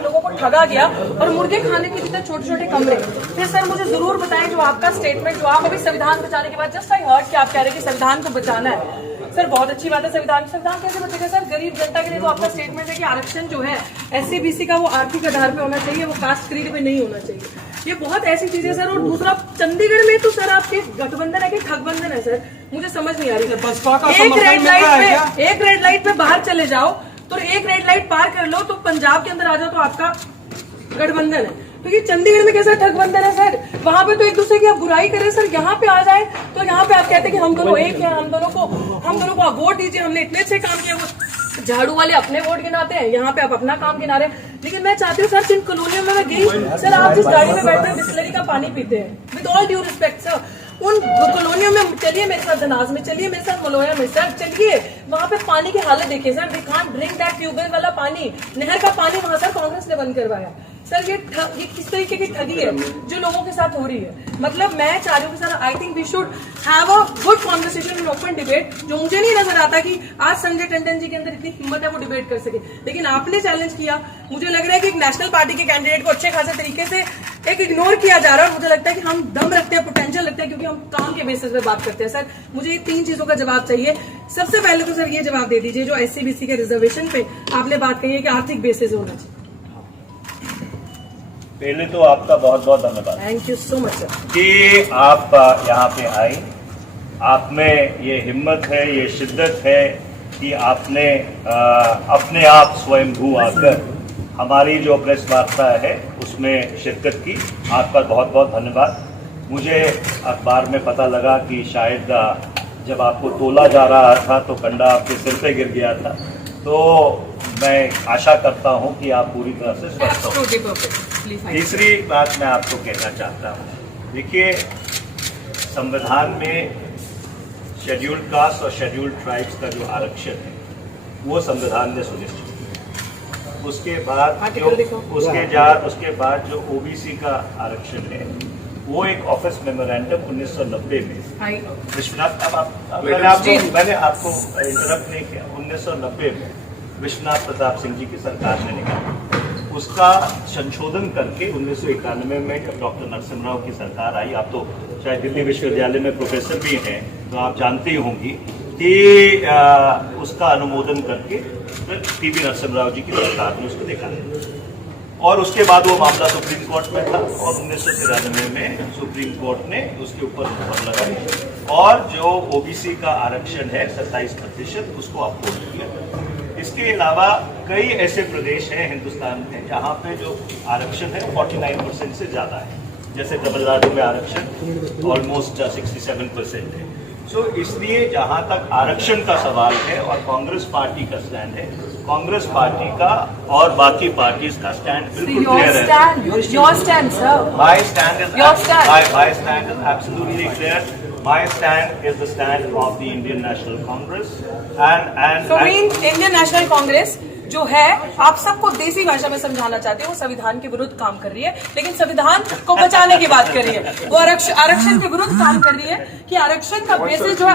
लोगों को ठगा गया और मुर्गे खाने के लिए छोटे छोटे कमरे। फिर सर मुझे जरूर बताएं जो आपका स्टेटमेंट जो आप अभी संविधान बचाने के बाद जस्ट आई हर्ड कि आप कह रहे हैं कि संविधान को बचाना है। सर बहुत अच्छी बात है, संविधान कैसे बचेगा सर? गरीब जनता के लिए तो आपका स्टेटमेंट है कि आरक्षण जो है SC BC का वो आर्थिक आधार पे होना चाहिए, वो कास्ट क्रीड पे नहीं होना चाहिए। ये बहुत ऐसी चीजें सर। और दूसरा चंडीगढ़ में तो सर आपके गठबंधन है कि ठगबंधन है सर, मुझे समझ नहीं आ रही सर। एक रेड लाइट पे बाहर चले जाओ तो एक रेड लाइट पार कर लो तो पंजाब के अंदर आ जाओ तो आपका गठबंधन है। तो ये चंडीगढ़ में कैसा ठगबंधन है सर? वहां पे तो एक दूसरे की आप बुराई करें सर, यहाँ पे आ जाए तो यहाँ पे आप कहते हैं कि हम दोनों एक हैं, हम दोनों को आप वोट दीजिए, हमने इतने अच्छे काम किए। वो झाड़ू वाले अपने वोट गिनाते हैं, यहाँ पे आप अपना काम गिना रहे हैं। लेकिन मैं चाहती हूँ सर, जिन कॉलोनियों में मैं गई सर, आप जिस गाड़ी में बैठते हैं बिस्लरी का पानी पीते हैं, with all due respect sir, उन कॉलोनियों में चलिए मेरे साथ, धनास में चलिए मेरे साथ, मलोया में सर चलिए, वहां पे पानी की हालत देखिए sir. They can't drink that tubewell वाला पानी, नहर का पानी वहां सर कांग्रेस ने बंद करवाया सर। ये किस तरीके की ठगी है जो लोगों के साथ हो रही है? मतलब मैं चाह रही हूँ sir, I think we should have a good conversation in open debate. जो मुझे नहीं नजर आता कि आज संजय टंडन जी के अंदर इतनी हिम्मत है वो डिबेट कर सके, लेकिन आपने चैलेंज किया। मुझे लग रहा है कि एक नेशनल पार्टी के कैंडिडेट को अच्छे खासे तरीके से एक इग्नोर किया जा रहा है। और मुझे लगता है कि हम दम रखते हैं, पोटेंशियल रखते हैं, क्योंकि हम काम के बेसिस पे बात करते हैं सर। मुझे ये 3 चीजों का जवाब चाहिए। सबसे पहले तो सर ये जवाब दे दीजिए, जो SC BC के रिजर्वेशन पे आपने बात कही है कि आर्थिक बेसिस होना चाहिए। पहले तो आपका बहुत बहुत धन्यवाद, thank you so much sir, कि आप यहाँ पे आई। आप में ये हिम्मत है, ये शिद्दत है कि आपने अपने आप स्वयंभू आकर हमारी जो प्रेस वार्ता है उसमें शिरकत की। आपका बहुत बहुत धन्यवाद। मुझे अखबार में पता लगा कि शायद जब आपको तोला जा रहा था तो कंडा आपके सिर पे गिर गया था, तो मैं आशा करता हूं कि आप पूरी तरह से स्वस्थ हो। तीसरी बात मैं आपको कहना चाहता हूं, देखिए संविधान में शेड्यूल्ड कास्ट और शेड्यूल्ड ट्राइब्स का जो आरक्षण है वो संविधान ने सुनिश्चित किया। उसके बाद जो OBC का आरक्षण है वो एक ऑफिस मेमोरेंडम 1990 में विश्वनाथ, मैंने आपको इंटरप्ट नहीं किया, 1990 में विश्वनाथ प्रताप सिंह जी की सरकार ने निकाला। उसका संशोधन करके 1991 में जब डॉक्टर नरसिम्हा की सरकार आई, आप तो शायद दिल्ली विश्वविद्यालय में प्रोफेसर भी हैं तो आप जानती होंगी कि उसका अनुमोदन करके फिर PV नरसिम्हा जी की सरकार ने उसको निकाला। और उसके बाद वो मामला सुप्रीम कोर्ट में था और 1993 में सुप्रीम कोर्ट ने उसके ऊपर मुहर लगाई और जो OBC का आरक्षण है 27% उसको अपोज किया। इसके अलावा कई ऐसे प्रदेश हैं हिंदुस्तान में जहाँ पे जो आरक्षण है 49% से ज़्यादा है, जैसे तमिलनाडु में आरक्षण ऑलमोस्ट 67% है। सो इसलिए जहाँ तक आरक्षण का सवाल है और कांग्रेस पार्टी का स्टैंड है, कांग्रेस पार्टी का और बाकी पार्टीज का स्टैंड बिल्कुल क्लियर है। Your stand, sir. My stand is Your stand. My stand is absolutely clear. My stand is the stand of the Indian National Congress and Indian National Congress जो है, आप सबको देसी भाषा में समझाना चाहते हैं, वो संविधान के विरुद्ध काम कर रही है, लेकिन संविधान को बचाने की बात कर रही है। वो आरक्षण के विरुद्ध काम कर रही है कि आरक्षण का बेसिस जो है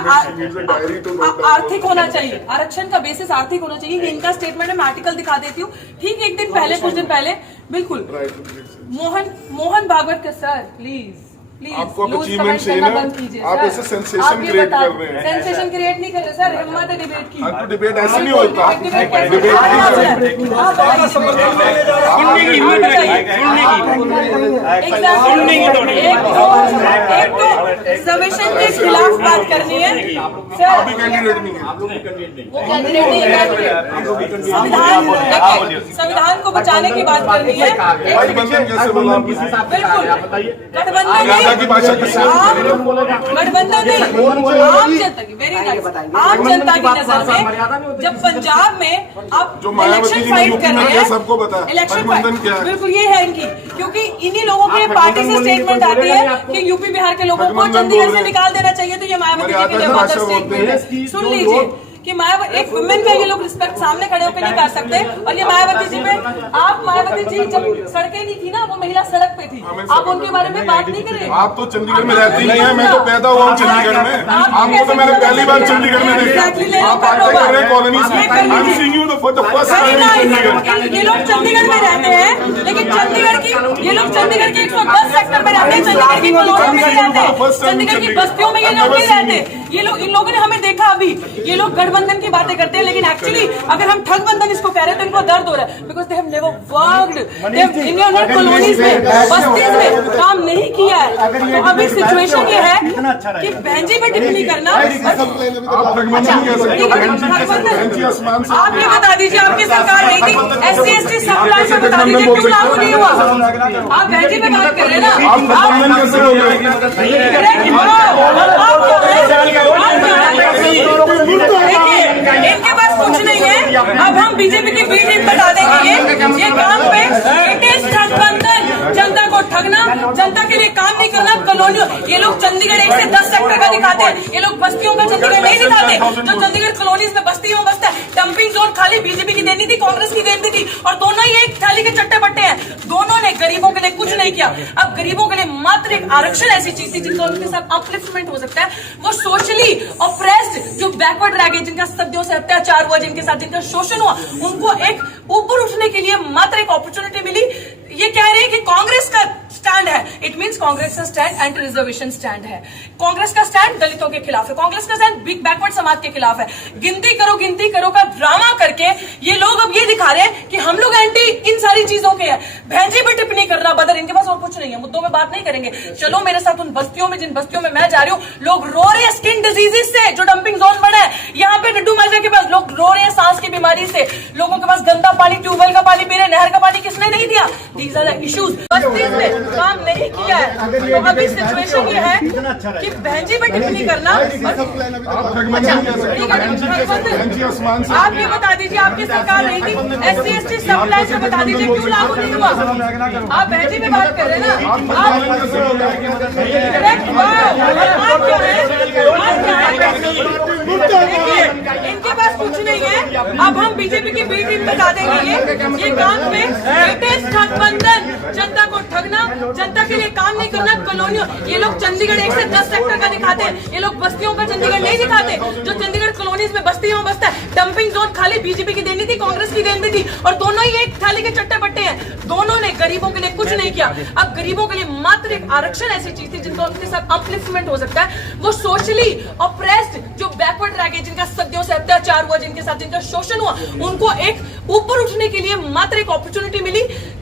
आर्थिक होना चाहिए। आरक्षण का बेसिस आर्थिक होना चाहिए। कि इनका स्टेटमेंट है, मैं आर्टिकल दिखा देती हूँ। ठीक एक दिन पहले, कुछ दिन पहले, बिल्कुल मोहन भागवत का सर प्लीज आपको अचीवमेंट चाहिए ना, आप ऐसे सेंसेशन क्रिएट कर रहे हैं। सेंसेशन क्रिएट नहीं कर रहे सर, हिम्मत है डिबेट की। तो डिबेट ऐसा नहीं होता, डिबेट रिजर्वेशन के खिलाफ बात करनी है सर, अभी कैंडिडेट नहीं है, वो कैंडिडेट नहीं है। संविधान को बचाने की बात करनी है। गठबंधन कैसे बोला? बिल्कुल गठबंधन नहीं, आम जनता की, वेरी नाइस, आम जनता की नजर में जब पंजाब में आप इलेक्शन फाइट कर रहे हैं, सबको पता है इलेक्शन फाइट, बिल्कुल ये है इनकी, क्योंकि इन्हीं लोगों की पार्टी से स्टेटमेंट आती है कि यूपी बिहार के लोगों को चंडीगढ़ से निकाल देना चाहिए, तो ये मायावती जी के लिए बहुत स्टेटमेंट है। सुन लीजिए कि मायावती एक वुमेन का ये लोग रिस्पेक्ट सामने खड़े होकर नहीं कर सकते। और ये मायावती जी पे आप मायावती जी जब सड़कें नहीं थी ना, वो महिला सड़क पे थी, आप उनके बारे में बात नहीं करें। आप तो चंडीगढ़ में रहती नहीं है, मैं तो पैदा हुआ हूँ चंडीगढ़ में, आपको तो मैंने पहली बार चंडीगढ़ में देखा। आप बातें कर रहे हैं कॉलोनी से, I am seeing you for the first time in Chandigarh. ये लोग चंडीगढ़ में रहते हैं, लेकिन चंडीगढ़ की ये लोग चंडीगढ़ के 110 सेक्टर में रहते हैं, चंडीगढ़ की कॉलोनी में नहीं रहते, चंडीगढ़ की बस्तियों में ये लोग नहीं रहते। ये लोग, इन लोगों ने हमें देखा अभी, ये लोग गठबंधन की बातें करते हैं, लेकिन एक्चुअली अगर हम ठगबंधन इसको कह रहे हैं तो इनको दर्द हो रहा है, because they have never worked, they have in colonies में, बस्तीज में काम नहीं किया है। तो अभी सिचुएशन ये है कि बहन जी पे टिप्पणी करना, आप ठगबंधन कह सकते हो, आप ये बता दीजिए आपकी सरकार नहीं थी, SC/ST सब प्लान से बता दीजिए क्यों लागू नहीं हुआ। आप बहन जी पे बात कर रहे हैं ना, आप ठगबंधन कैसे हो इनके पास कुछ नहीं है। अब हम बीजेपी की बी टीम बता देंगे ये काम पे इट इज ठगबंधन, जनता को ठगना, जनता के लिए काम नहीं करना। कॉलोनियों ये लोग चंडीगढ़ 1 से 10 सेक्टर का दिखाते हैं, ये लोग बस्तियों का चंडीगढ़ नहीं दिखाते। जो चंडीगढ़ कॉलोनीज में बस्तियों में बसता है, डंपिंग जोन खाली बीजेपी की देनी थी, कांग्रेस की देनी थी, और दोनों ही एक थाली के चट्टे बट्टे हैं। दोनों ने गरीबों के लिए कुछ नहीं किया। अब गरीबों के लिए मात्र एक आरक्षण ऐसी चीज थी जिनका उनके साथ अपलिफ्टमेंट हो सकता है। वो सोशली ऑप्रेस्ड जो बैकवर्ड रह गए, जिनका सदियों से अत्याचार हुआ, जिनके साथ जिनका शोषण हुआ, उनको एक ऊपर उठने के लिए मात्र एक अपॉर्चुनिटी मिली। ये कह रहे हैं कि कांग्रेस का स्टैंड है, इट मींस कांग्रेस का स्टैंड एंटी रिजर्वेशन स्टैंड है, कांग्रेस का स्टैंड दलितों के खिलाफ है, कांग्रेस का स्टैंड बिग बैकवर्ड समाज के खिलाफ है। गिनती करो का ड्रामा करके ये लोग अब ये दिखा रहे हैं कि हम लोग एंटी इन सारी चीजों के हैं। बहन जी पे टिप्पणी करना बदर, इनके पास और कुछ नहीं है, मुद्दों में बात नहीं करेंगे। चलो मेरे साथ उन बस्तियों में, जिन बस्तियों में मैं जा रही हूँ, लोग रो रहे हैं स्किन डिजीजेस से, जो डंपिंग जोन बना है यहाँ पे डड्डू माजरा के पास, लोग रो रहे हैं सांस की बीमारी से, लोगों के पास गंदा पानी, ट्यूबवेल का पानी पी रहे, नहर का पानी किसने नहीं दिया। These are the issues. बस्ती में काम नहीं किया है, तो अभी सिचुएशन ये है कि बहन जी पे टिप्पणी करना। आप ये बता दीजिए आपकी सरकार नहीं थी, SC/ST सब प्लान से बता दीजिए क्यों लागू नहीं हुआ। आप बहन जी पे बात कर रहे हैं ना, इनके पास कुछ नहीं है। अब हम बीजेपी की बी टीम बता देंगे ये काम पे इट इज ठगबंधन, जनता को ठगना, जनता के लिए काम नहीं करना। कॉलोनियों ये लोग चंडीगढ़ 1 से 10 सेक्टर का दिखाते हैं, ये लोग बस्तियों का चंडीगढ़ नहीं दिखाते। जो चंडीगढ़ कॉलोनीज में बस्तियों में बसता है, डंपिंग जोन खाली बीजेपी की देनी थी, कांग्रेस की देनी थी, और दोनों ही एक थाली के चट्टे बट्टे हैं। दोनों ने गरीबों के लिए कुछ नहीं किया। अब गरीबों के लिए मात्र एक आरक्षण ऐसी चीज थी जिनका उनके साथ अपलिफ्टमेंट हो सकता है। वो सोशली ऑप्रेस्ड जो बैकवर्ड रह गए, जिनका सदियों से अत्याचार हुआ, जिनके साथ जिनका शोषण हुआ, उनको एक ऊपर उठने के लिए मात्र एक अपॉर्चुनिटी मिली।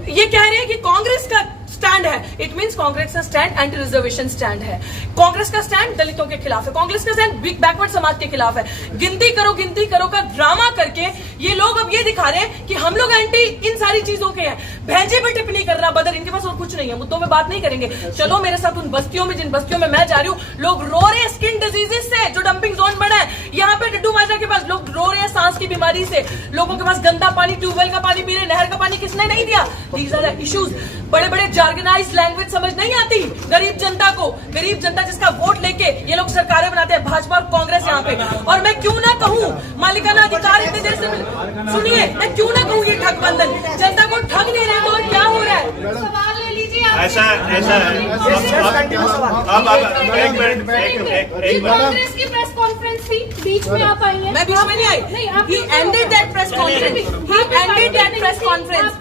ये कह रहे हैं कि कांग्रेस का स्टैंड है, इट मींस कांग्रेस का स्टैंड एंटी रिजर्वेशन स्टैंड है, कांग्रेस का स्टैंड दलितों के खिलाफ है, कांग्रेस का स्टैंड बिग बैकवर्ड समाज के खिलाफ है। गिनती करो का ड्रामा करके ये लोग अब ये दिखा रहे हैं कि हम लोग एंटी इन सारी चीजों के हैं। बहन जी पे टिप्पणी करना बदर, इनके पास और कुछ नहीं है, मुद्दों में बात नहीं करेंगे। चलो मेरे साथ उन बस्तियों में, जिन बस्तियों में मैं जा रही हूँ, लोग रो रहे हैं स्किन डिजीजेस से, जो डंपिंग जोन बना है यहाँ पे डड्डू माजरा के पास, लोग रो रहे हैं सांस की बीमारी से, लोगों के पास गंदा पानी, ट्यूबवेल का पानी पी रहे, नहर का पानी किसने नहीं दिया। These are the issues. बड़े बड़े जार्गनाइज्ड लैंग्वेज समझ नहीं आती गरीब जनता को। गरीब जनता जिसका वोट लेके ये लोग सरकारें बनाते हैं, भाजपा और कांग्रेस यहाँ पे। और मैं क्यों ना कहूँ मालिकाना अधिकार इतने देर से सुनिए, मैं क्यों ना कहूँ ये ठगबंधन, जनता को ठग नहीं रहे तो और क्या हो रहा है। सवाल ले लीजिए। ऐसा है अब एक मिनट कांग्रेस की प्रेस कॉन्फ्रेंस थी, बीच में आप आई हैं। मैं बीच में नहीं आई। He ended that press conference. He ended that press conference.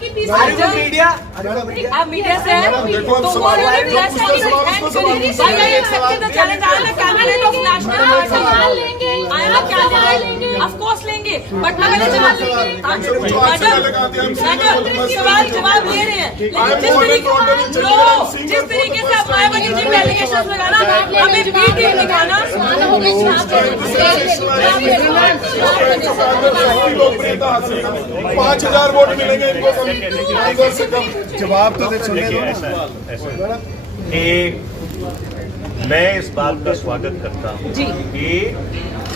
आप मीडिया से हैं, तो वो press conference I accepted the challenge. I am a candidate of national. सवाल लेंगे, I am a candidate. Of course लेंगे, but मैं मैंने जवाब जवाब ले रहे हैं, लेकिन जिस तरीके से आप मायावती जी पे एलिगेशन लगाना, हमें बी टीम दिखाना, 5000 वोट मिलेंगे इनको, जवाब तो देखिए ऐसा मैं इस बात का स्वागत करता हूँ कि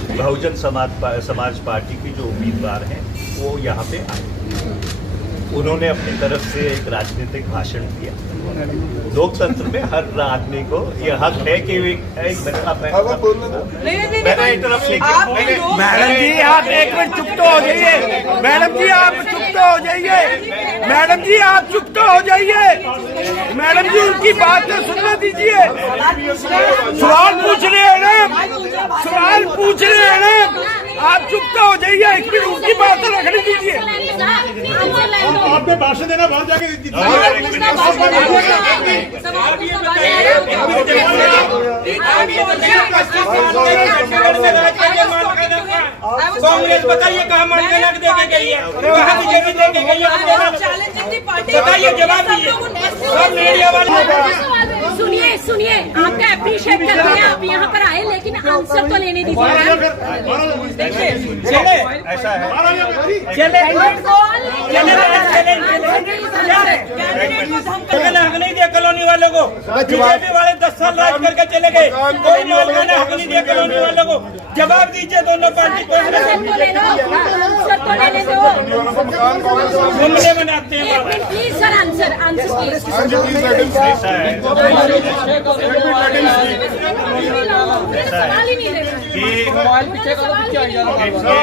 बहुजन समाज पार्टी के जो उम्मीदवार हैं वो यहाँ पे आए। उन्होंने अपनी तरफ से एक राजनीतिक भाषण दिया। लोकतंत्र में हर आदमी को ये हक है कि मैंने इंटरप्ट नहीं किया। मैडम जी आप एक मिनट चुप तो हो जाइए। मैडम जी आप चुप तो हो जाइए। मैडम जी आप चुप तो हो जाइए। मैडम जी उनकी बात तो सुनने दीजिए। सवाल पूछ रहे हैं ना, सवाल पूछ रहे हैं ना, आप चुप तो हो जाइए। एक मिनट उनकी बात तो रखने दीजिए। आपने भाषण देना बहुत जाके कांग्रेस बताइए कहाँ मान के लग देके गई है, कहाँ बीजेपी देके गई है, बताइए जवाब दीजिए। सब मीडिया वाले सुनिए सुनिए, आपका अप्रिशिएट करते हैं, आप यहाँ पर आए, लेकिन आंसर तो लेने दीजिए। ऐसा है हक नहीं दिया कॉलोनी वालों को। बीजेपी वाले 10 साल राज करके चले गए, कोई मालका ने हक नहीं दिया कॉलोनी वालों को। जवाब दीजिए दोनों पार्टी को। घूमने बनाते हैं प्लीज सर, आंसर प्लीज। सवाल ही नहीं ले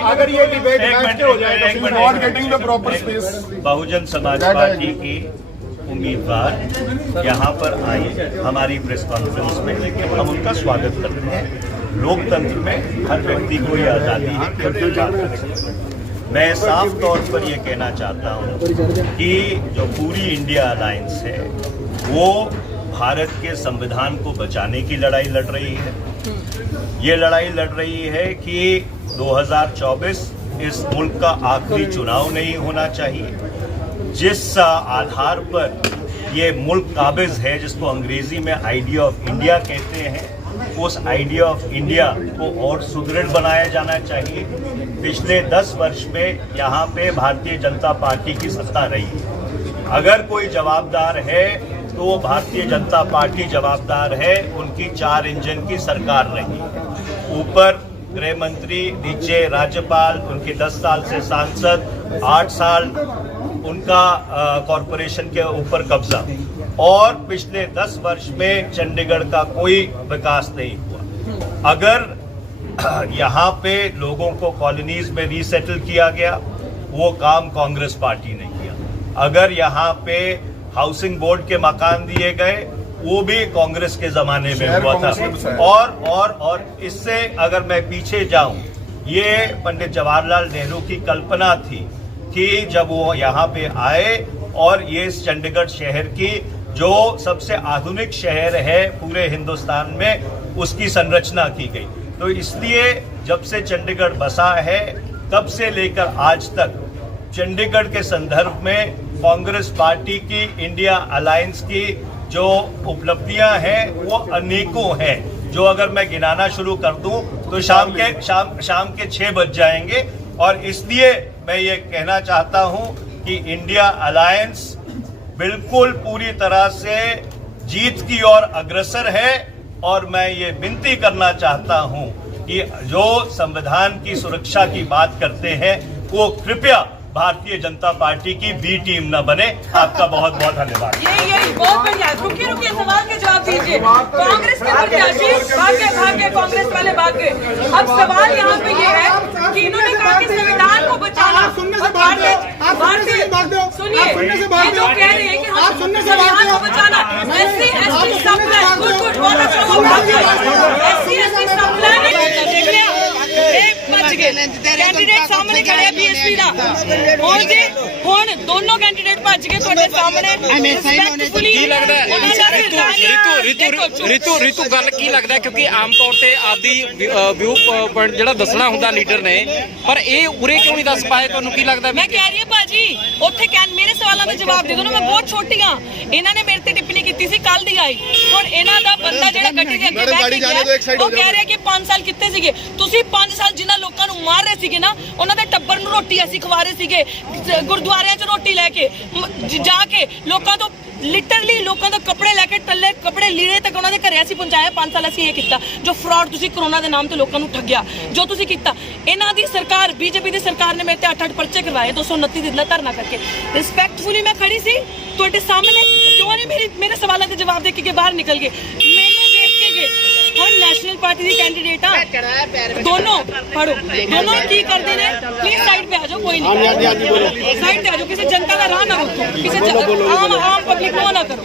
अगर ये डिबेट बैठ के हो जाए तो not getting the proper space. Bahujan Samaj Party की उम्मीदवार यहाँ पर आई हमारी प्रेस कॉन्फ्रेंस में, हम उनका स्वागत करते हैं। लोकतंत्र में हर व्यक्ति को ये आज़ादी है कि अपनी बात कर सकते हैं। मैं साफ तौर पर ये कहना चाहता हूँ कि जो पूरी इंडिया अलायंस है वो भारत के संविधान को बचाने की लड़ाई लड़ रही है। ये लड़ाई लड़ रही है कि 2024 इस मुल्क का आखिरी चुनाव नहीं होना चाहिए। जिस आधार पर ये मुल्क काबिज है, जिसको अंग्रेजी में आइडिया ऑफ इंडिया कहते हैं, उस आइडिया ऑफ इंडिया को और सुदृढ़ बनाया जाना चाहिए। पिछले 10 वर्ष में यहाँ पे भारतीय जनता पार्टी की सत्ता रही है। अगर कोई जवाबदार है तो वो भारतीय जनता पार्टी जवाबदार है। उनकी 4 इंजन की सरकार रही है। ऊपर गृह मंत्री, नीचे राज्यपाल, उनके 10 साल से सांसद, 8 साल उनका कॉरपोरेशन के ऊपर कब्जा, और पिछले 10 वर्ष में चंडीगढ़ का कोई विकास नहीं हुआ। अगर यहाँ पे लोगों को कॉलोनीज में रीसेटल किया गया, वो काम कांग्रेस पार्टी ने किया। अगर यहाँ पे हाउसिंग बोर्ड के मकान दिए गए, वो भी कांग्रेस के जमाने में हुआ था। और इससे अगर मैं पीछे जाऊं, ये पंडित जवाहरलाल नेहरू की कल्पना थी कि जब वो यहाँ पे आए और ये इस चंडीगढ़ शहर की जो सबसे आधुनिक शहर है पूरे हिंदुस्तान में, उसकी संरचना की गई। तो इसलिए जब से चंडीगढ़ बसा है तब से लेकर आज तक चंडीगढ़ के संदर्भ में कांग्रेस पार्टी की, इंडिया अलायंस की जो उपलब्धियां हैं वो अनेकों हैं, जो अगर मैं गिनाना शुरू कर दूं तो शाम के 6 बज जाएंगे। और इसलिए मैं ये कहना चाहता हूं कि इंडिया अलायंस बिल्कुल पूरी तरह से जीत की ओर अग्रसर है। और मैं ये विनती करना चाहता हूं कि जो संविधान की सुरक्षा की बात करते हैं वो कृपया भारतीय जनता पार्टी की बी टीम न बने। आपका बहुत बहुत धन्यवाद। ये बहुत बढ़िया। रुकिए सवाल के जवाब दीजिए। कांग्रेस के प्रत्याशी भागे कांग्रेस वाले भागे। अब सवाल यहाँ पे ये है कि इन्होंने कहा कि संविधान को बचाना, सुनिए ये जो कह रहे हैं कि हम संविधान को बचाना, SC ST सब गुड बहुत अच्छा SC सब कैंडिडेट सामने खड़े बीएसपी का ਹੁਣ ਦੋਨੋਂ ਕੈਂਡੀਡੇਟ ਭੱਜ ਕੇ ਤੁਹਾਡੇ ਸਾਹਮਣੇ ਕੀ ਲੱਗਦਾ ਹੈ ਰਿਤੂ ਗੱਲ ਕੀ ਲੱਗਦਾ, ਕਿਉਂਕਿ ਆਮ ਤੌਰ ਤੇ ਆਪਦੀ ਵਿਊ ਪੁਆਇੰਟ ਜਿਹੜਾ ਦੱਸਣਾ ਹੁੰਦਾ ਲੀਡਰ ਨੇ, ਪਰ ਇਹ ਉਰੇ ਕਿਉਂ ਨਹੀਂ ਦੱਸ ਪਾਏ? ਤੁਹਾਨੂੰ ਕੀ ਲੱਗਦਾ? ਮੈਂ ਕਹਿ ਰਹੀ ਹਾਂ ਭਾਜੀ, ਉੱਥੇ ਮੇਰੇ ਸਵਾਲਾਂ ਦਾ ਜਵਾਬ ਦੇ ਦਿਓ ਨਾ। ਮੈਂ ਬਹੁਤ ਛੋਟੀ ਹਾਂ, ਇਹਨਾਂ ਨੇ ਮੇਰੇ ਤੇ ਟਿੱਪਣੀ ਕੀਤੀ ਸੀ, ਕੱਲ ਦੀ ਆਈ। ਹੁਣ ਇਹਨਾਂ ਦਾ ਬੰਦਾ ਜਿਹੜਾ ਗੱਡੀ ਦੇ ਅੱਗੇ ਬੈਠ ਗਿਆ ਉਹ ਕਹਿ ਰਿਹਾ ਕਿ 5 ਸਾਲ ਕਿੱਥੇ ਸੀਗੇ ਤੁਸੀਂ? 5 ਸਾਲ ਜਿਨ੍ਹਾਂ ਲੋਕਾਂ ਨੂੰ ਮਾਰ ਰਹੇ ਸੀਗੇ ਨਾ, ਉਹਨਾਂ ਦੇ ਟੱਬਰ ਨੂੰ ਰੋਟੀ ਅਸੀਂ ਖਵਾ ਰਹੇ ਸੀਗੇ, ਗੁਰਦੁਆਰਿਆਂ 'ਚ ਰੋਟੀ ਲੈ ਕੇ ਜਾ ਕੇ ਲੋਕਾਂ ਤੋਂ ਲਿਟਰਲੀ ਲੋਕਾਂ ਦਾ ਕੱਪੜੇ ਲੈ ਕੇ ਟੱਲੇ ਕੱਪੜੇ ਲੀੜੇ ਤੱਕ ਉਹਨਾਂ ਦੇ ਘਰੇ ਅਸੀਂ ਪਹੁੰਚਾਇਆ। 5 ਸਾਲ ਅਸੀਂ ਇਹ ਕੀਤਾ ਜੋ ਫਰਾਡ ਤੁਸੀਂ ਕਰੋਨਾ ਦੇ ਨਾਮ ਤੇ ਲੋਕਾਂ ਨੂੰ ਠੱਗਿਆ, ਜੋ ਤੁਸੀਂ ਕੀਤਾ। ਇਹਨਾਂ ਦੀ ਸਰਕਾਰ ਬੀਜੇਪੀ ਦੀ ਸਰਕਾਰ ਨੇ ਮੇਰੇ ਤੇ 8-8 ਪਰਚੇ ਕਰਵਾਏ 229 ਦਿਨ ਦਾ ਧਰਨਾ ਕਰਕੇ। ਰਿਸਪੈਕਟਫੁਲੀ ਮੈਂ ਖੜੀ ਸੀ ਤੁਹਾਡੇ ਸਾਹਮਣੇ, ਕਿਉਂ ਨਹੀਂ ਮੇਰੇ ਸਵਾਲਾਂ ਦੇ ਜਵਾਬ ਦੇ ਕੇ ਬਾਹਰ ਨਿਕਲ ਗਏ, ਮੈਨੂੰ ਦੇਖ ਕੇ ਗਏ। ਹੁਣ ਨੈਸ਼ਨਲ ਪਾਰਟੀ ਦੀ ਕੈਂਡੀਡੇਟ ਆ, ਦੋਨੋਂ ਪੜੋ, ਦੋਨੋਂ ਕੀ ਕਰਦੇ ਨੇ, ਪਲੀਜ਼ ਸਾਈਡ पे आ जाओ, कोई नहीं साइड पे आ जाओ, किसी जनता का राह ना रोको, किसी आम पब्लिक को ना करो।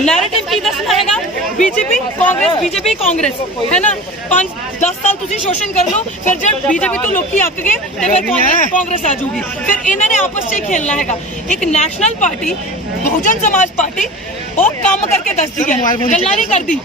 नैरेटिव की दसना हैगा बीजेपी कांग्रेस है ना, 5-10 साल तुसी शोषण कर लो, फिर जब बीजेपी तो लोग अक गए तो फिर कांग्रेस आ जाऊगी, फिर इन्होंने आपस में खेलना हैगा। एक नेशनल पार्टी बहुजन समाज पार्टी वो काम करके दसदी है, गल्लां नहीं करदी।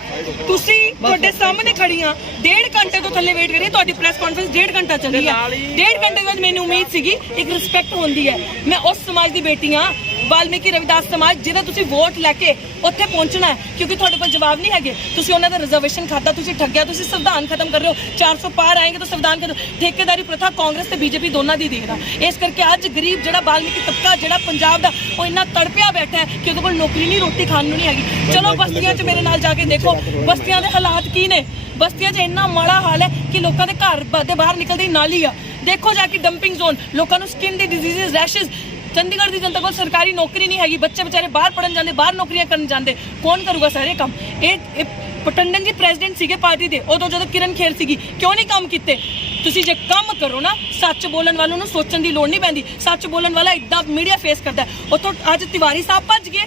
तुसी ਤੁਹਾਡੇ ਸਾਹਮਣੇ ਖੜੀ ਆ, 1.5 ਘੰਟੇ ਤੋਂ ਥੱਲੇ ਵੇਟ ਕਰੀ, ਤੁਹਾਡੀ ਪ੍ਰੈਸ ਕਾਨਫਰੰਸ 1.5 ਘੰਟਾ ਚੱਲੀ ਆ। 1.5 ਘੰਟੇ ਬਾਅਦ ਮੈਨੂੰ ਉਮੀਦ ਸੀਗੀ ਇੱਕ ਰਿਸਪੈਕਟ ਹੁੰਦੀ ਹੈ, ਮੈਂ ਉਸ ਸਮਾਜ ਦੀ ਬੇਟੀ ਆ, ਵਾਲਮੀਕੀ ਰਵਿਦਾਸ ਸਮਾਜ, ਜਿਹਦਾ ਤੁਸੀਂ ਵੋਟ ਲੈ ਕੇ ਉੱਥੇ ਪਹੁੰਚਣਾ ਹੈ, ਕਿਉਂਕਿ ਤੁਹਾਡੇ ਕੋਲ ਜਵਾਬ ਨਹੀਂ ਹੈਗੇ। ਤੁਸੀਂ ਉਹਨਾਂ ਦਾ ਰਿਜ਼ਰਵੇਸ਼ਨ ਖਾਤਾ ਤੁਸੀਂ ਠੱਗਿਆ, ਤੁਸੀਂ ਸੰਵਿਧਾਨ ਖਤਮ ਕਰ ਰਹੇ ਹੋ, 400 ਪਾਰ ਆਏਗੇ ਤਾਂ ਸੰਵਿਧਾਨ ਖਤਮ। ਠੇਕੇਦਾਰੀ ਪ੍ਰਥਾ ਕਾਂਗਰਸ ਤੇ ਬੀਜੇਪੀ ਦੋਨਾਂ ਦੀ ਦੇਖਦਾ, ਇਸ ਕਰਕੇ ਅੱਜ ਗਰੀਬ ਜਿਹੜਾ ਵਾਲਮੀਕੀ ਤਬਕਾ ਜਿਹੜਾ ਪੰਜਾਬ ਦਾ ਉਹ ਇੰਨਾ ਤੜਪਿਆ ਬੈਠਾ ਹੈ ਕਿ ਉਹਦੇ ਕੋਲ ਨੌਕਰੀ ਨਹੀਂ, ਰੋਟੀ ਖਾਣ ਨੂੰ ਨਹੀਂ ਹੈਗੀ। ਚਲੋ ਬਸਤੀਆਂ 'ਚ ਮੇਰੇ ਨਾਲ ਜਾ ਕੇ ਦੇਖੋ, ਬਸਤੀਆਂ ਦੇ ਹਾਲਾਤ ਕੀ ਨੇ। ਬਸਤੀਆਂ 'ਚ ਇੰਨਾ ਮਾੜਾ ਹਾਲ ਹੈ ਕਿ ਲੋਕਾਂ ਦੇ ਘਰ ਦੇ ਬਾਹਰ ਨਿਕਲਦੀ ਨਾਲੀ ਆ, ਦੇਖੋ ਜਾ ਕੇ ਡੰਪਿੰਗ ਜ਼ੋਨ, ਲੋਕਾਂ ਨੂੰ ਸਕਿਨ ਦੀ ਡਿਜ਼ੀਜ਼ਸ, ਰੈਸ਼ਸ। ਚੰਡੀਗੜ੍ਹ ਦੀ ਜਨਤਾ ਕੋਲ ਸਰਕਾਰੀ ਨੌਕਰੀ ਨਹੀਂ ਹੈਗੀ, ਬੱਚੇ ਵਿਚਾਰੇ ਬਾਹਰ ਪੜਨ ਜਾਂਦੇ, ਬਾਹਰ ਨੌਕਰੀਆਂ ਕਰਨ ਜਾਂਦੇ, ਕੌਣ ਕਰੂਗਾ ਸਾਰੇ ਕੰਮ? ਇਹ ਟੰਡਨ ਜੀ ਪ੍ਰੈਜ਼ੀਡੈਂਟ ਸੀਗੇ ਪਾਰਟੀ ਦੇ, ਉਦੋਂ ਜਦੋਂ ਕਿਰਨ ਖੇਰ ਸੀਗੀ, ਕਿਉਂ ਨਹੀਂ ਕੰਮ ਕੀਤੇ? ਤੁਸੀਂ ਜੇ ਕੰਮ ਕਰੋ ਨਾ, ਸੱਚ ਬੋਲਣ ਵਾਲੋਂ ਨੂੰ ਸੋਚਣ ਦੀ ਲੋੜ ਨਹੀਂ ਪੈਂਦੀ। ਸੱਚ ਬੋਲਣ ਵਾਲਾ ਇਦਾਂ ਮੀਡੀਆ ਫੇਸ ਕਰਦਾ। ਉੱਥੋਂ ਅੱਜ ਤਿਵਾਰੀ ਸਾਹਿਬ ਭੱਜ ਗਏ,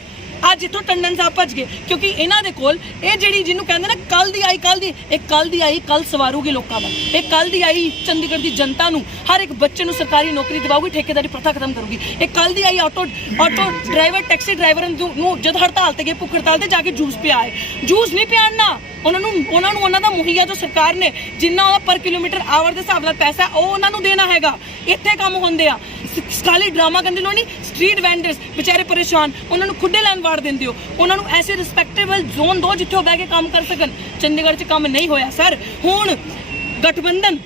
ਅੱਜ ਇੱਥੋਂ ਟੰਡਨ ਸਾਹਿਬ ਭੱਜ ਗਏ, ਕਿਉਂਕਿ ਇਹਨਾਂ ਦੇ ਕੋਲ ਇਹ ਜਿਹੜੀ ਜਿਹਨੂੰ ਕਹਿੰਦੇ ਨਾ ਕੱਲ ਦੀ ਆਈ, ਇਹ ਕੱਲ ਦੀ ਆਈ ਕੱਲ ਸਵਾਰੂਗੀ ਲੋਕਾਂ ਦਾ। ਇਹ ਕੱਲ ਦੀ ਆਈ ਚੰਡੀਗੜ੍ਹ ਦੀ ਜਨਤਾ ਨੂੰ, ਹਰ ਇੱਕ ਬੱਚੇ ਨੂੰ ਸਰਕਾਰੀ ਨੌਕਰੀ ਦਿਵਾਊਗੀ, ਠੇਕੇਦਾਰੀ ਪ੍ਰਥਾ ਖਤਮ ਕਰੂਗੀ। ਇਹ ਕੱਲ ਦੀ ਆਈ ਆਟੋ ਡਰਾਈਵਰ, ਟੈਕਸੀ ਡਰਾਈਵਰ ਨੂੰ ਜਦ ਹੜਤਾਲ ਤੇ ਗਏ, ਭੁੱਖ ਹੜਤਾਲ ਤੇ ਜਾ ਕੇ ਜੂਸ ਪਿਆਏ, ਜੂਸ ਨਹੀਂ ਪਿਆਣਾ ਉਹਨਾਂ ਨੂੰ ਉਹਨਾਂ ਦਾ ਮੁਹੱਈਆ ਜੋ ਸਰਕਾਰ ਨੇ ਜਿੰਨਾ ਉਹਦਾ ਪਰ ਕਿਲੋਮੀਟਰ ਆਵਰ ਦੇ ਹਿਸਾਬ ਨਾਲ ਪੈਸਾ ਉਹ ਉਹਨਾਂ ਨੂੰ ਦੇਣਾ ਹੈਗਾ। ਇੱਥੇ ਕੰਮ ਹੁੰਦੇ ਆ, ਖਾਲੀ ਡਰਾਮਾ ਕਰਨ ਦੀ ਲੋੜ ਨਹੀਂ। ਸਟਰੀਟ ਵੈਂਡਰਸ ਵਿਚਾਰੇ ਪਰੇਸ਼ਾਨ, ਉਹਨਾਂ ਨੂੰ ਖੁੱਡੇ ਲੈਣ ਵਾੜ ਦਿੰਦੇ ਹੋ, ਉਹਨਾਂ ਨੂੰ ਐਸੇ ਰਿਸਪੈਕਟੇਬਲ ਜ਼ੋਨ ਦੋ ਜਿੱਥੇ ਉਹ ਬਹਿ ਕੇ ਕੰਮ ਕਰ ਸਕਣ। ਚੰਡੀਗੜ੍ਹ 'ਚ ਕੰਮ ਨਹੀਂ ਹੋਇਆ ਸਰ। ਹੁਣ ਗਠਬੰਧਨ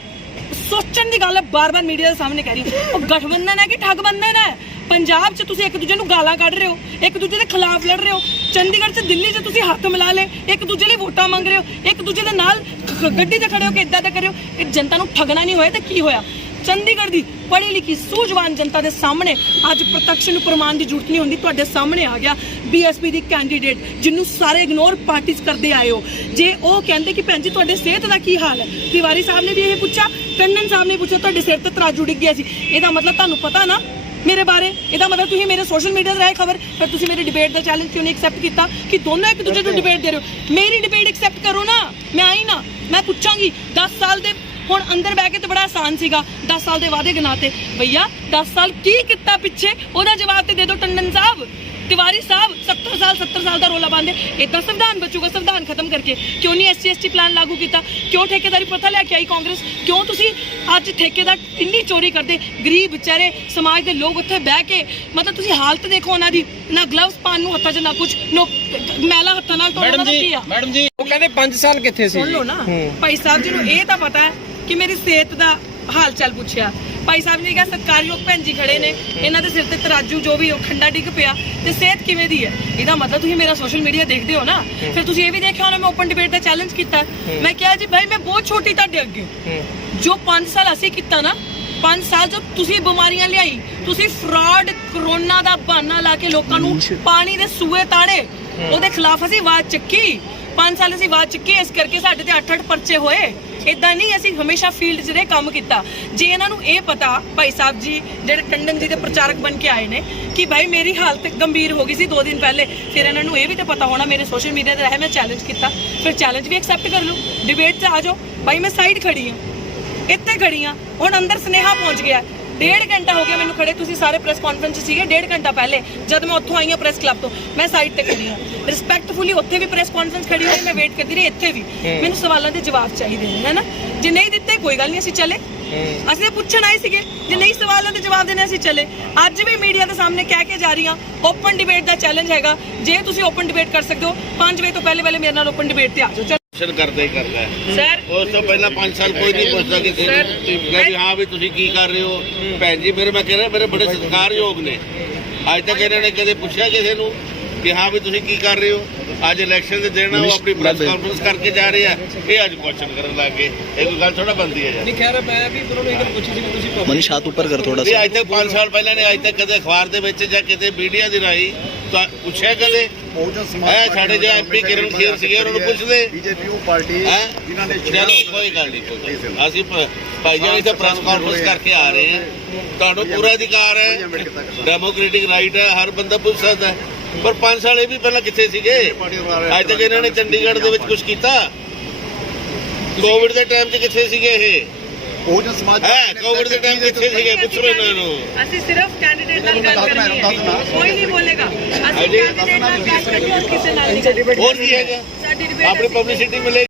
ਸੋਚਣ ਦੀ ਗੱਲ ਹੈ, ਬਾਰ-ਬਾਰ ਮੀਡੀਆ ਦੇ ਸਾਹਮਣੇ ਕਹਿ ਰਹੀ, ਉਹ ਗਠਬੰਧਨ ਹੈ ਕਿ ਠੱਗਬੰਧਨ ਹੈ? ਪੰਜਾਬ 'ਚ ਤੁਸੀਂ ਇੱਕ ਦੂਜੇ ਨੂੰ ਗਾਲਾਂ ਕੱਢ ਰਹੇ ਹੋ, ਇੱਕ ਦੂਜੇ ਦੇ ਖਿਲਾਫ ਲੜ ਰਹੇ ਹੋ। ਚੰਡੀਗੜ੍ਹ 'ਚ, ਦਿੱਲੀ 'ਚ ਤੁਸੀਂ ਹੱਥ ਮਿਲਾ ਲਏ, ਇੱਕ ਦੂਜੇ ਲਈ ਵੋਟਾਂ ਮੰਗ ਰਹੇ ਹੋ, ਇੱਕ ਦੂਜੇ ਦੇ ਨਾਲ ਗੱਡੀ ਤੇ ਖੜੇ ਹੋ ਕੇ ਇਦਾਂ ਦਾ ਕਰਿਓ। ਇਹ ਜਨਤਾ ਨੂੰ ਠੱਗਣਾ ਨਹੀਂ ਹੋਇਆ ਤਾਂ ਕੀ ਹੋਇਆ? ਚੰਡੀਗੜ੍ਹ ਦੀ ਪੜ੍ਹੀ ਲਿਖੀ ਸੂਝਵਾਨ ਜਨਤਾ ਦੇ ਸਾਹਮਣੇ ਅੱਜ ਪ੍ਰਤੱਖ ਨੂੰ ਪ੍ਰਮਾਣ ਦੀ ਜ਼ਰੂਰਤ ਨਹੀਂ ਹੁੰਦੀ। ਤੁਹਾਡੇ ਸਾਹਮਣੇ ਆ ਗਿਆ ਬੀਐਸਪੀ ਦੀ ਕੈਂਡੀਡੇਟ, ਜਿਹਨੂੰ ਸਾਰੇ ਇਗਨੋਰ ਪਾਰਟੀਜ਼ ਕਰਦੇ ਆਏ ਹੋ। ਜੇ ਉਹ ਕਹਿੰਦੇ ਕਿ ਭੈਣ ਜੀ ਤੁਹਾਡੇ ਸਿਹਤ ਦਾ ਕੀ ਹਾਲ ਹੈ, ਤਿਵਾਰੀ ਸਾਹਿਬ ਨੇ ਵੀ ਇਹ ਪੁੱਛਿਆ, ਟੰਡਨ ਸਾਹਿਬ ਨੇ ਪੁੱਛਿਆ ਤੁਹਾਡੇ ਸਿਰ ਤੇ ਤਰਾਜੂ ਡਿੱਗ ਗਿਆ ਸੀ, ਇਹਦਾ ਮਤਲਬ ਤੁਹਾਨੂੰ ਪਤਾ ਨਾ ਮੇਰੇ ਬਾਰੇ, ਇਹਦਾ ਮਤਲਬ ਤੁਸੀਂ ਮੇਰੇ ਸੋਸ਼ਲ ਮੀਡੀਆ ਤੇ ਰਾਏ ਖਬਰ, ਫਿਰ ਤੁਸੀਂ ਮੇਰੀ ਡਿਬੇਟ ਦਾ ਚੈਲੰਜ ਕਿਉਂ ਨਹੀਂ ਐਕਸੈਪਟ ਕੀਤਾ ਕਿ ਦੋਨੋਂ ਇੱਕ ਦੂਜੇ ਨੂੰ ਡਿਬੇਟ ਦੇ ਰਹੇ ਹੋ? ਮੇਰੀ ਡਿਬੇਟ ਐਕਸੈਪਟ ਕਰੋ ਨਾ, ਮੈਂ ਆਈ ਨਾ, ਮੈਂ ਪੁੱਛਾਂਗੀ 10 ਸਾਲ ਦੇ। ਹੁਣ ਅੰਦਰ ਬਹਿ ਕੇ ਤਾਂ ਬੜਾ ਆਸਾਨ ਸੀਗਾ, 10 ਸਾਲ ਦੇ ਵਾਅਦੇ ਗਿਣਾਤੇ। ਭਈਆ 10 ਸਾਲ ਕੀ ਕੀਤਾ ਪਿੱਛੇ, ਉਹਦਾ ਜਵਾਬ ਤੇ ਦੇ ਦਿਓ ਟੰਡਨ ਸਾਹਿਬ। ਤਿਵਾਰੀ ਸਾਹਿਬ 70 ਸਾਲ ਦਾ ਰੋਲਾ ਪਾਉਂਦੇ, ਇਦਾਂ ਸੰਵਿਧਾਨ ਬਚੂਗਾ? ਸੰਵਿਧਾਨ ਖਤਮ ਕਰਕੇ ਕਿਉਂ ਨਹੀਂ SC/ST ਪਲਾਨ ਲਾਗੂ ਕੀਤਾ? ਕਿਉਂ ਠੇਕੇਦਾਰੀ ਪ੍ਰਥਾ ਲੈ ਕੇ ਆਈ ਕਾਂਗਰਸ? ਕਿਉਂ ਤੁਸੀਂ ਅੱਜ ਠੇਕੇਦਾਰ ਇੰਨੀ ਚੋਰੀ ਕਰਦੇ? ਗਰੀਬ ਵਿਚਾਰੇ ਸਮਾਜ ਦੇ ਲੋਕ ਉੱਥੇ ਬਹਿ ਕੇ, ਮਤਲਬ ਤੁਸੀਂ ਹਾਲਤ ਦੇਖੋ ਉਹਨਾਂ ਦੀ, ਨਾ ਗਲਵਸ ਪਾਉਣ ਨੂੰ ਹੱਥਾਂ 'ਚ, ਨਾ ਕੁਝ, ਮੈਲਾ ਹੱਥਾਂ ਨਾਲ ਤੋੜਨਾ ਕੀ ਆ? ਮੈਡਮ ਜੀ ਉਹ ਕਹਿੰਦੇ 5 ਸਾਲ ਕਿੱਥੇ ਸੀ? ਸੁਣ ਲਓ ਨਾ, ਭਾਈ ਸਾਹਿਬ ਜੀ ਨੂੰ ਇਹ ਤਾਂ ਪਤਾ ਹੈ ਕਿ ਮੇਰੀ ਸਿਹਤ ਦਾ ਹਾਲ ਚਾਲ ਪੁੱਛਿਆ। ਭਾਈ ਸਾਹਿਬ ਨੇ ਕਿਹਾ ਸਤਿਕਾਰਯੋਗ ਭੈਣ ਜੀ ਖੜੇ ਨੇ, ਇਹਨਾਂ ਦੇ ਸਿਰ ਤੇ ਤਰਾਜੂ ਜੋ ਵੀ ਉਹ ਖੰਡਾ ਡਿੱਗ ਪਿਆ, ਤੇ ਸਿਹਤ ਕਿਵੇਂ ਦੀ ਹੈ? ਇਹਦਾ ਮਤਲਬ ਤੁਸੀਂ ਮੇਰਾ ਸੋਸ਼ਲ ਮੀਡੀਆ ਦੇਖਦੇ ਹੋ ਨਾ, ਫਿਰ ਤੁਸੀਂ ਇਹ ਵੀ ਦੇਖਿਆ ਹੋਣਾ ਮੈਂ ਓਪਨ ਡਿਬੇਟ ਦਾ ਚੈਲੰਜ ਕੀਤਾ। ਮੈਂ ਕਿਹਾ ਜੀ ਭਾਈ ਮੈਂ ਬਹੁਤ ਛੋਟੀ ਤੁਹਾਡੇ ਅੱਗੇ, ਜੋ 5 ਸਾਲ ਅਸੀਂ ਕੀਤਾ ਨਾ, 5 ਸਾਲ ਜੋ ਤੁਸੀਂ ਬਿਮਾਰੀਆਂ ਲਿਆਈ, ਤੁਸੀਂ ਫਰਾਡ ਕਰੋਨਾ ਦਾ ਬਹਾਨਾ ਲਾ ਕੇ ਲੋਕਾਂ ਨੂੰ ਪਾਣੀ ਦੇ ਸੂਏ ਤਾੜੇ, ਉਹਦੇ ਖਿਲਾਫ ਅਸੀਂ ਆਵਾਜ਼ ਚੱਕੀ। 5 ਸਾਲ ਅਸੀਂ ਆਵਾਜ਼ ਚੱਕੀ, ਇਸ ਕਰਕੇ ਸਾਡੇ ਤੇ 8-8 ਪਰਚੇ ਹੋਏ। ਇਦਾਂ ਨਹੀਂ, ਅਸੀਂ ਹਮੇਸ਼ਾ ਫੀਲਡ 'ਚ ਕੰਮ ਕੀਤਾ। ਜੇ ਇਹਨਾਂ ਨੂੰ ਇਹ ਪਤਾ, ਭਾਈ ਸਾਹਿਬ ਜੀ ਜਿਹੜੇ ਟੰਡਨ ਜੀ ਦੇ ਪ੍ਰਚਾਰਕ ਬਣ ਕੇ ਆਏ ਨੇ, ਕਿ ਭਾਈ ਮੇਰੀ ਹਾਲਤ ਗੰਭੀਰ ਹੋ ਗਈ ਸੀ 2 ਦਿਨ ਪਹਿਲੇ, ਫਿਰ ਇਹਨਾਂ ਨੂੰ ਇਹ ਵੀ ਤਾਂ ਪਤਾ ਹੋਣਾ ਮੇਰੇ ਸੋਸ਼ਲ ਮੀਡੀਆ ਤੇ ਰਹੇ ਮੈਂ ਚੈਲੰਜ ਕੀਤਾ, ਫਿਰ ਚੈਲੰਜ ਵੀ ਐਕਸੈਪਟ ਕਰ ਲਓ, ਡਿਬੇਟ 'ਚ ਆ ਜਾਓ। ਭਾਈ ਮੈਂ ਸਾਈਡ ਖੜੀ ਹਾਂ, ਇੱਥੇ ਖੜੀ ਹਾਂ, ਹੁਣ ਅੰਦਰ ਸੁਨੇਹਾ ਪਹੁੰਚ ਗਿਆ। 1.5 ਘੰਟਾ ਹੋ ਗਿਆ ਮੈਨੂੰ ਖੜੇ, ਤੁਸੀਂ ਸਾਰੇ ਪ੍ਰੈਸ ਕਾਨਫਰੰਸ 'ਚ ਸੀਗੇ 1.5 ਘੰਟਾ ਪਹਿਲੇ, ਜਦ ਮੈਂ ਉੱਥੋਂ ਆਈ ਹਾਂ ਪ੍ਰੈਸ ਕਲੱਬ ਤੋਂ, ਮੈਂ ਸਾਈਡ ਤੇ ਖੜੀ ਹਾਂ ਰਿਸਪੈਕਟਫੁਲੀ। ਉੱਥੇ ਵੀ ਪ੍ਰੈਸ ਕਾਨਫਰੰਸ ਖੜੀ ਹੋਈ, ਮੈਂ ਵੇਟ ਕਰਦੀ ਰਹੀ, ਇੱਥੇ ਵੀ ਮੈਨੂੰ ਸਵਾਲਾਂ ਦੇ ਜਵਾਬ ਚਾਹੀਦੇ ਨੇ, ਹੈ ਨਾ। ਜੇ ਨਹੀਂ ਦਿੱਤੇ ਕੋਈ ਗੱਲ ਨਹੀਂ, ਅਸੀਂ ਚੱਲੇ, ਅਸੀਂ ਤਾਂ ਪੁੱਛਣ ਆਏ ਸੀਗੇ। ਜੇ ਨਹੀਂ ਸਵਾਲਾਂ ਦੇ ਜਵਾਬ ਦੇਣੇ, ਅਸੀਂ ਚੱਲੇ। ਅੱਜ ਵੀ ਮੀਡੀਆ ਦੇ ਸਾਹਮਣੇ ਕਹਿ ਕੇ ਜਾ ਰਹੀ ਹਾਂ, ਓਪਨ ਡਿਬੇਟ ਦਾ ਚੈਲੰਜ ਹੈਗਾ। ਜੇ ਤੁਸੀਂ ਓਪਨ ਡਿਬੇਟ ਕਰ ਸਕਦੇ ਹੋ 5 ਵਜੇ ਤੋਂ ਪਹਿਲੇ ਮੇਰੇ ਨਾਲ ਓਪਨ ਡਿਬੇਟ ਤੇ ਆ ਜਾਓ। ਕਰਦਾ ਹੀ ਕਰਦਾ ਹੈ ਸਰ, ਉਸ ਤੋਂ ਪਹਿਲਾਂ 5 ਸਾਲ ਕੋਈ ਨਹੀਂ ਪੁੱਛਦਾ ਕਿ ਵੀ ਹਾਂ ਵੀ ਤੁਸੀਂ ਕੀ ਕਰ ਰਹੇ ਹੋ। ਭੈਣ ਜੀ ਮੇਰੇ, ਮੈਂ ਕਹਿ ਰਿਹਾ ਮੇਰੇ ਬੜੇ ਸਤਿਕਾਰਯੋਗ ਨੇ, ਅੱਜ ਤੱਕ ਇਹਨਾਂ ਨੇ ਕਦੇ ਪੁੱਛਿਆ ਕਿਸੇ ਨੂੰ ਕਿ ਹਾਂ ਵੀ ਤੁਸੀਂ ਕੀ ਕਰ ਰਹੇ ਹੋ? ਅੱਜ ਇਲੈਕਸ਼ਨ ਦੇ ਦਿਨ ਉਹ ਆਪਣੀ ਪ੍ਰੈਸ ਕਾਨਫਰੰਸ ਕਰਕੇ ਜਾ ਰਹੇ ਆ, ਇਹ ਅੱਜ ਕੁਐਸਚਨ ਕਰਨ ਲੱਗ ਗਏ। ਇਹ ਕੋਈ ਗੱਲ ਥੋੜਾ ਬਣਦੀ ਹੈ ਨਹੀਂ ਖੈਰ ਮੈਂ ਵੀ ਤੁਹਾਨੂੰ ਇਹ ਗੱਲ ਪੁੱਛੀ ਸੀ ਕਿ ਤੁਸੀਂ ਮਨੀਸ਼ ਹੱਥ ਉੱਪਰ ਕਰ ਥੋੜਾ ਵੀ ਅੱਜ ਤੱਕ 5 ਸਾਲ ਪਹਿਲਾਂ ਨੇ ਅੱਜ ਤੱਕ ਕਦੇ ਅਖਬਾਰ ਦੇ ਵਿੱਚ ਜਾਂ ਕਿਤੇ ਮੀਡੀਆ ਦੀ ਰਾਹੀਂ ਤਾਂ ਪੁੱਛਿਆ ਕਦੇ? ਸਾਡੇ ਜੋ ਐਮਪੀ ਕਿਰਨ ਖੇਰ ਸੀਗੇ ਉਹਨਾਂ ਨੂੰ ਪੁੱਛਦੇ ਬੀਜੇਪੀ ਉਹ ਪਾਰਟੀ ਜਿਨ੍ਹਾਂ ਨੇ ਚਲੋ ਕੋਈ ਗੱਲ ਨਹੀਂ, ਅਸੀਂ ਭਾਈ ਜੀ ਇੱਥੇ ਪ੍ਰੈਸ ਕਾਨਫਰੰਸ ਕਰਕੇ ਆ ਰਹੇ ਹਾਂ, ਤੁਹਾਨੂੰ ਪੂਰਾ ਅਧਿਕਾਰ ਹੈ, ਡੈਮੋਕ੍ਰੈਟਿਕ ਰਾਈਟ ਹੈ, ਹਰ ਬੰਦਾ ਪੁੱਛ ਸਕਦਾ ਹੈ। ਪਰ 5 ਸਾਲ ਇਹ ਵੀ ਪਹਿਲਾਂ ਕਿੱਥੇ ਸੀਗੇ? ਅੱਜ ਤੱਕ ਇਹਨਾਂ ਨੇ ਚੰਡੀਗੜ੍ਹ ਦੇ ਵਿੱਚ ਕੁਝ ਕੀਤਾ? ਕੋਵਿਡ ਦੇ ਟਾਈਮ 'ਚ ਕਿੱਥੇ ਸੀਗੇ ਇਹ? ਬਹੁਜਨ ਸਮਾਜ ਕੋਵਿਡ ਦੇ ਟਾਈਮ ਕਿੱਥੇ ਸੀਗੇ? ਪੁੱਛੋ ਇਹਨਾਂ ਨੂੰ। ਅਸੀਂ ਸਿਰਫ ਕੈਂਡੀਡੇਟ ਨਾਲ ਗੱਲ ਕਰਨੀ ਹੈ, ਕੋਈ ਨਹੀਂ ਬੋਲੇਗਾ। ਅਸੀਂ ਕੈਂਡੀਡੇਟ ਨਾਲ ਗੱਲ ਕਰਨੀ, ਹੋਰ ਕਿਸੇ ਨਾਲ ਨਹੀਂ ਕਰਨੀ। ਹੋਰ ਕੀ ਹੈਗਾ? ਸਾਡੀ debate ਆਪਣੀ ਪਬਲਿਸਿਟੀ ਮਿਲੇ।